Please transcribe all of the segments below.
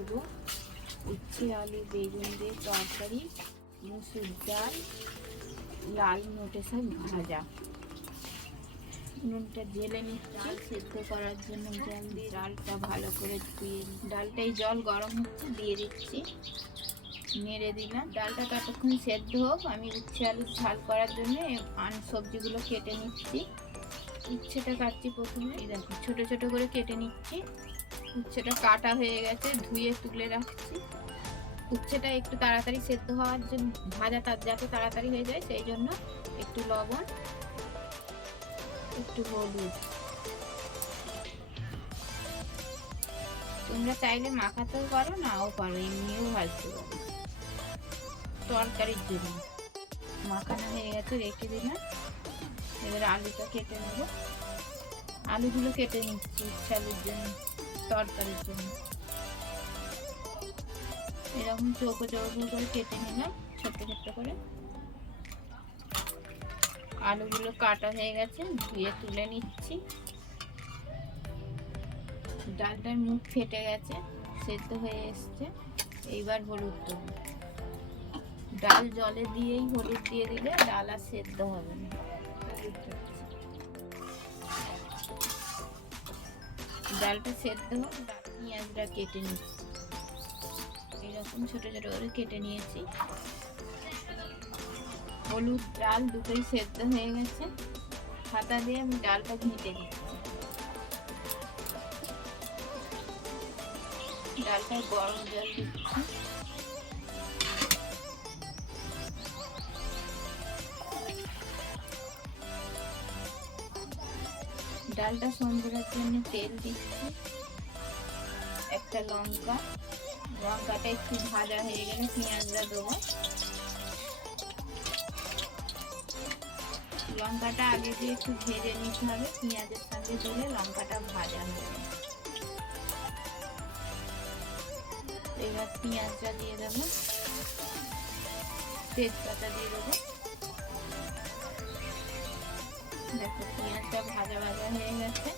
করব উচ্ছে আলু, বেগুন দিয়ে তরকারি, মুসুর ডাল, লাল নোটে শাক ভাজা। নুনটা জেলে ডাল সেদ্ধ করার জন্য জল দিয়ে ডালটা ভালো করে ধুয়ে ডালটাই জল গরম হচ্ছে, দিয়ে দিচ্ছি। নেড়ে দিলাম। ডালটা ততক্ষণ সেদ্ধ হোক। আমি উচ্ছে আলু ঝাল করার জন্য আন সবজিগুলো কেটে নিচ্ছি। উচ্ছেটা কাটছি প্রথমে। দেখো, ছোটো ছোটো করে কেটে নিচ্ছি। উচ্ছেটা কাটা হয়ে গেছে, ধুয়ে তুলে রাখছি। উচ্ছেটা একটু তাড়াতাড়ি সেদ্ধ হওয়ার জন্য, ভাজা তার যাতে তাড়াতাড়ি হয়ে যায়, সেই জন্য একটু লবণ, একটু হলুদ। তোমরা চাইলে মাখাতেও পারো, নাও পারো, এমনিও ভাজতে তরকারির জন্য। মাখানো হয়ে গেছে, রেখে দিলাম। এবার আলুটা কেটে নেব। আলুগুলো কেটে নিচ্ছি উচ্ছে আলুর জন্য। তরকারির জন্য। এরকম চৌকো চৌকো করে কেটে নিলাম, ছোট্ট ছোট্ট করে। আলুগুলো কাটা হয়ে গেছে, ধুয়ে তুলে নিচ্ছি। ডালটার মুখ ফেটে গেছে, সেদ্ধ হয়ে এসছে। এইবার হলুদ দেবো। ডাল জলে দিয়েই হলুদ দিয়ে দিলে ডাল আর সেদ্ধ হবে না। ডালটা সেদ্ধ হোক পেঁয়াজটা কেটে নিচ্ছি। এরকম ছোট ছোট করে কেটে নিয়েছি। হলুদ ডাল দুটোই সেদ্ধ হয়ে গেছে। হাতা দিয়ে আমি ডালটা ঘেঁটে দিচ্ছি ডালটা গরম জল দিচ্ছি। ডালটা সন্ধ্যার জন্য তেল দিচ্ছি। একটা লঙ্কা। লঙ্কাটা একটু ভাজা হয়ে গেলে পেঁয়াজটা দেবো। লঙ্কাটা আগে দিয়ে একটু ভেজে নিতে হবে। পেঁয়াজের সঙ্গে দিলে লঙ্কাটা ভাজা হবে এবার পেঁয়াজটা দিয়ে দেবো। তেজপাতা দিয়ে দেবো। দেখো পেঁয়াজটা ভাজা ভাজা হয়ে গেছে।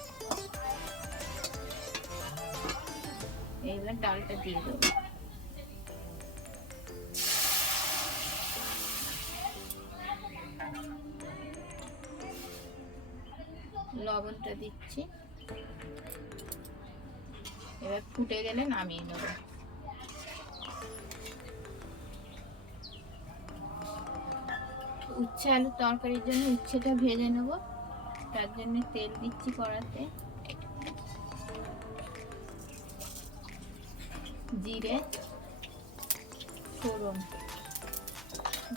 এইবার ডালটা দিয়ে দেবো। লবণটা দিচ্ছি। এবার ফুটে গেলে নামিয়ে নেব। উচ্ছে আলু তরকারির জন্য উচ্ছেটা ভেজে নেব। তার জন্য তেল দিচ্ছি কড়াতে। জিরে, ফোড়ন।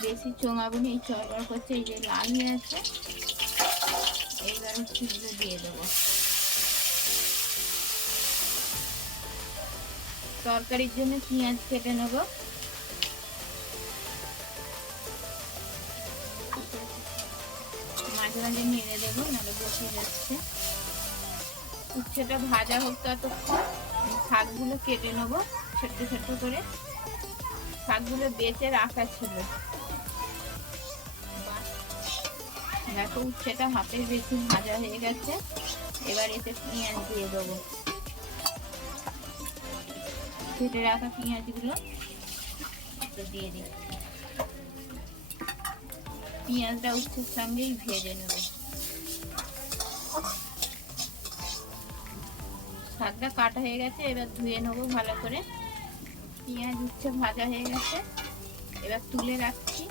বেশি চোঙাবো এই চড়বড় করছে, এই যে লাল হয়ে আছে। এইবারে সিদ্ধ দিয়ে দেবো। তরকারির জন্য পেঁয়াজ কেটে নেব। মাঝে মাঝে দেবো, নাহলে বসে যাচ্ছে। উচ্ছেটা ভাজা হোক ততক্ষণ। শাকগুলো কেটে নেব, ছোট্ট ছোট্ট করে। শাকগুলো বেঁচে রাখা ছিল। দেখো, উচ্ছেটা হাতের বেশি ভাজা হয়ে গেছে। এবার এতে পেঁয়াজ দিয়ে দেবো। কেটে রাখা পেঁয়াজগুলো দিয়ে দিই। পেঁয়াজটা উচ্ছের সঙ্গেই ভেজে নেব। শাকটা কাটা হয়ে গেছে, এবার ধুয়ে নেব ভালো করে। পেঁয়াজ উচ্ছে ভাজা হয়ে গেছে, এবার তুলে রাখছি।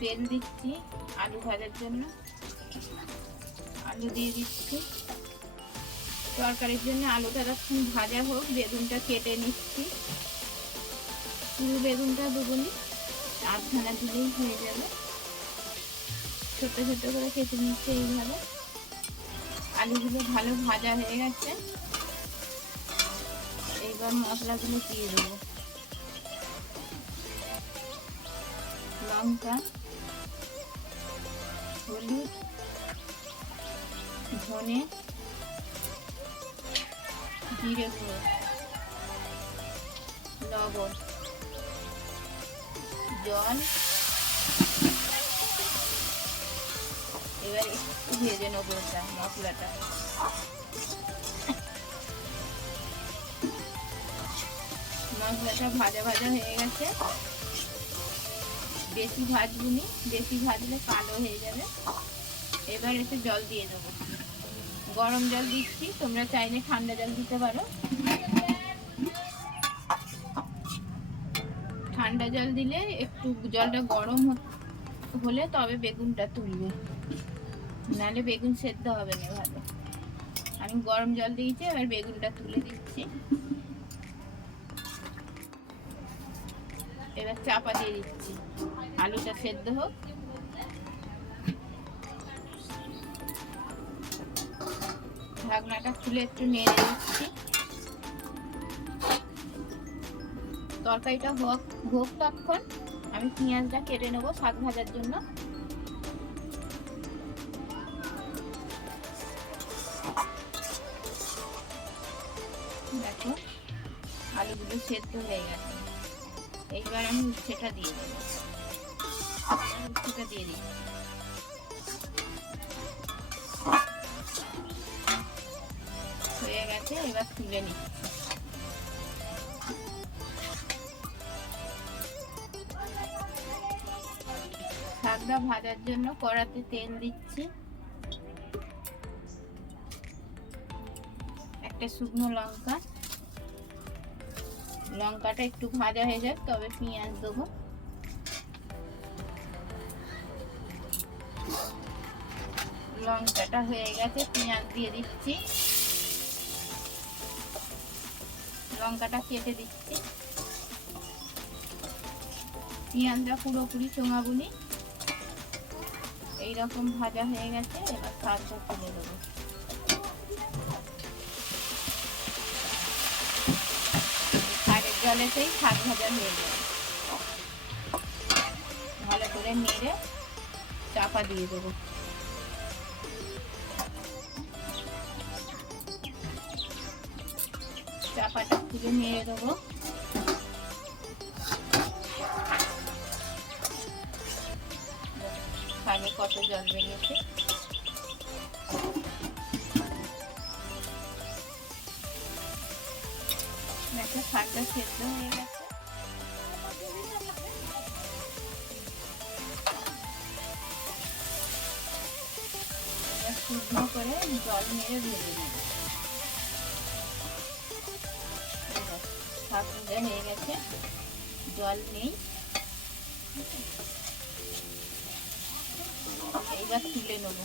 তেল দিচ্ছি আলু ভাজার জন্য। আলু দিয়ে দিচ্ছি। তরকারির জন্য আলুটা যখন ভাজা হোক, বেগুনটা কেটে নিচ্ছি। পুরো বেগুনটা দুগুনি আধখানা দিলেই হয়ে যাবে। ছোট ছোট করে কেটে নিচ্ছে এইভাবে। আলুগুলো ভালো ভাজা হয়ে গেছে। এইবার মশলাগুলো দিয়ে দেবো। লঙ্কা, হলুদ, ধনে জিরে গুঁড়ো লবণ জল এবার একটু ভেজে নেব এটা মশলাটা মশলাটা ভাজা ভাজা হয়ে গেছে বেশি ভাজবুনি বেশি ভাজলে কালো হয়ে যাবে এবার এতে জল দিয়ে দেবো গরম জল দিচ্ছি। তোমরা চাইলে ঠান্ডা জল দিতে পারো। ঠান্ডা জল দিলে একটু জলটা গরম হলে তবে বেগুনটা তুলবে। নাহলে বেগুন সেদ্ধ হবে না ভালো। আমি গরম জল দিয়েছি, এবার বেগুনটা তুলে দিচ্ছি। এবার চাপা দিয়ে দিচ্ছি। আলুটা সেদ্ধ হোক। ঢাকনাটা খুলে একটু নেড়ে দিচ্ছি তরকারিটা হোক হোক তখন আমি পেঁয়াজটা কেটে নেব শাক ভাজার জন্য। দেখো, আলুগুলো সেদ্ধ হয়ে গেছে। এইবার আমি উচ্ছেটা দিয়ে দেবো। উচ্ছেটা দিয়ে দিই হয়ে গেছে এবার তুলে নিই শাকটা ভাজার জন্য কড়াতে তেল দিচ্ছি। একটা শুকনো লঙ্কা। লঙ্কাটা একটু ভাজা হয়ে যাক, তবে পেঁয়াজ দেবো। লঙ্কাটা হয়ে গেছে, পেঁয়াজ দিয়ে দিচ্ছি। লঙ্কাটা কেটে দিচ্ছি। পেঁয়াজটা পুরোপুরি চোঙাবুনি এইরকম ভাজা হয়ে গেছে, এবার শাকটা তুলে দেবো জলেতেই শাক ভাজা হয়ে যাবে ভালো করে নেড়ে চাপা দিয়ে দেবো। চাপাটা নিয়ে দেবো। শাকে কত জল বেরিয়েছে? দেখো, শাকটা হয়ে শুকনো করে জল মেরে ভেজে নেব। শাক ভাজা হয়ে গেছে। জল নেই। এইবার তুলে নেব।